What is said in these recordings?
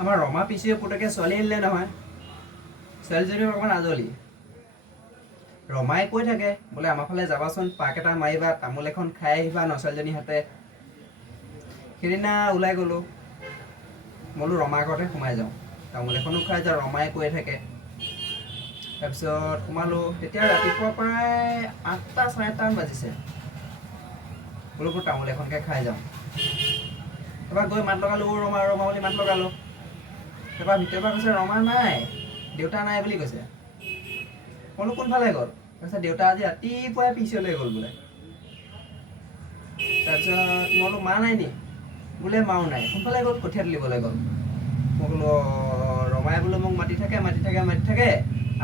আমাৰ ৰমা পিছুৱে পুতেকে ছোৱালী আনিলে নহয়। ছোৱালীজনী অকণমান আজলি। ৰমাই কৈ থাকে বোলে আমাৰ ফালে যাবাচোন, পাক এটা মাৰিবা, তামোল এখন খাই আহিবা ন ছোৱালীজনীৰ হাতে। সেইদিনা ওলাই গ'লোঁ, বোলো ৰমাৰ ঘৰতে সোমাই যাওঁ, তামোল এখনো খাই যাওঁ, ৰমাই কৈ থাকে। তাৰপিছত সোমালোঁ, তেতিয়া ৰাতিপুৱা প্ৰায় 8টা 8:30মান বাজিছে। বোলো তামোল এখনকে খাই যাওঁ। তাৰপৰা গৈ মাত লগালোঁ, ৰমা ৰমা বুলি মাত লগালোঁ। তাৰপৰা ভিতৰৰ পৰা কৈছে ৰমা নাই, দেউতা নাই বুলি কৈছে। বোলো কোনফালে গ'ল? কৈছে দেউতা আজি ৰাতিপুৱাই পিছলৈ গ'ল বোলে। তাৰপিছত মই বোলো মা নাই নি? বোলে মাও নাই। কোনফালে গ'ল? কঠীয়া তুলিবলৈ গ'ল। মই বোলো ৰমাই বোলো মোক মাতি থাকে,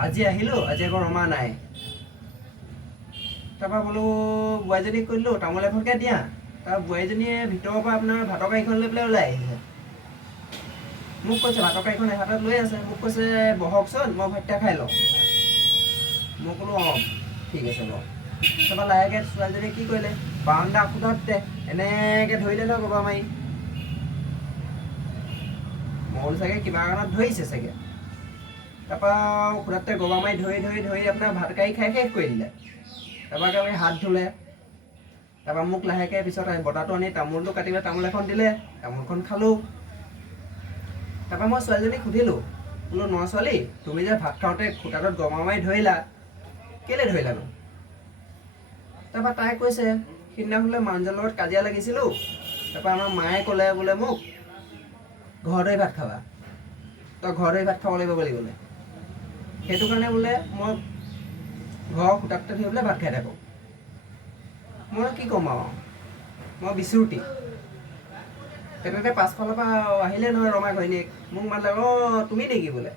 আজি আহিলোঁ, আজি আকৌ ৰমা নাই। তাৰপৰা বোলো বোৱাৰীজনীক কৈছিলোঁ তামোল এখনকে দিয়া। তাৰ বোৱাৰীজনীয়ে ভিতৰৰ পৰা আপোনাৰ ভাতৰ কাঁহীখন লৈ পেলাই ওলাই আহিছে। মোক কৈছে, ভাতৰ কাঁহীখন এহাতত লৈ আছে, মোক কৈছে বহকচোন মই ভাতকেইটা খাই লওঁ। মই ক'লোঁ অঁ ঠিক আছে বাৰু। তাৰপৰা লাহেকৈ ছোৱালীজনীয়ে কি কৰিলে, বাৰান্দা খুটাতে এনেকৈ ধৰিলে নহয় গবা মাৰি। মই বোলো চাগে কিবা কাৰণত ধৰিছে চাগে। তাৰপৰা খুটাতে গবা মাৰি ধৰি আপোনাৰ ভাত কাঁহী খাই শেষ কৰি দিলে। তাৰপৰা একেলগে হাত ধুলে। তাৰপৰা মোক লাহেকৈ পিছত বতাহটো আনি তামোলটো কাটি পেলাই তামোল এখন দিলে, তামোলখন খালোঁ। তাৰপৰা মই ছোৱালীজনীক সুধিলোঁ, বোলো ন ছোৱালী, তুমি যে ভাত খাওঁতে খুটাটোত গমা মাৰি ধৰিলা, কেলৈ ধৰিলানো? তাৰপৰা তাই কৈছে সিদিনাখনলৈ মানুহজনৰ লগত কাজিয়া লাগিছিলোঁ। তাৰপৰা আমাৰ মায়ে ক'লে বোলে মোক ঘৰতে ভাত খাবা, তই ঘৰতে ভাত খাব লাগিব বুলি ক'লে। সেইটো কাৰণে বোলে মই ঘৰৰ খুটাতে ধৰি পেলাই ভাত খাই থাকোঁ। মই কি ক'ম আৰু, মই বিচুৰতি। তেনেতে পাছফালৰ পৰা আহিলে নহয় ৰমা ঘৈণীয়েক, মোক মাতিলে অঁ তুমি নেকি বোলে,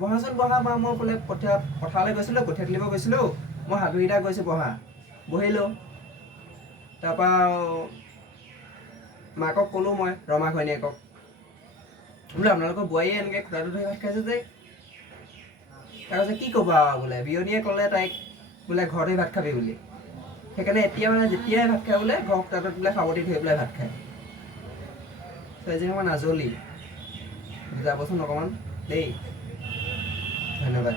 বহাচোন বহা মা, মই বোলে পথাৰলৈ গৈছিলোঁ, কঠীয়া তুলিব গৈছিলোঁ, মই হাতুৰিটা গৈছোঁ বহা। বহিলোঁ। তাৰপৰা মাকক ক'লোঁ মই, ৰমা ঘৈণীয়েকক, বোলে আপোনালোকৰ বোৱাৰীয়ে এনেকৈ খুটাটো ধৰি ভাত খাইছে যে। তাৰপিছত কি ক'বা বোলে, বিয়নীয়ে ক'লে তাইক বোলে ঘৰতে ভাত খাবি বুলি। সেইকাৰণে এতিয়া মানে যেতিয়াই ভাত খাই বোলে ঘৰৰ খুটাটোত বোলে সাৱটি ধৰি পেলাই ভাত খায়। ছোৱালীজনী অকণমান আজলি, বুজাবচোন অকণমান দেই। ধন্যবাদ।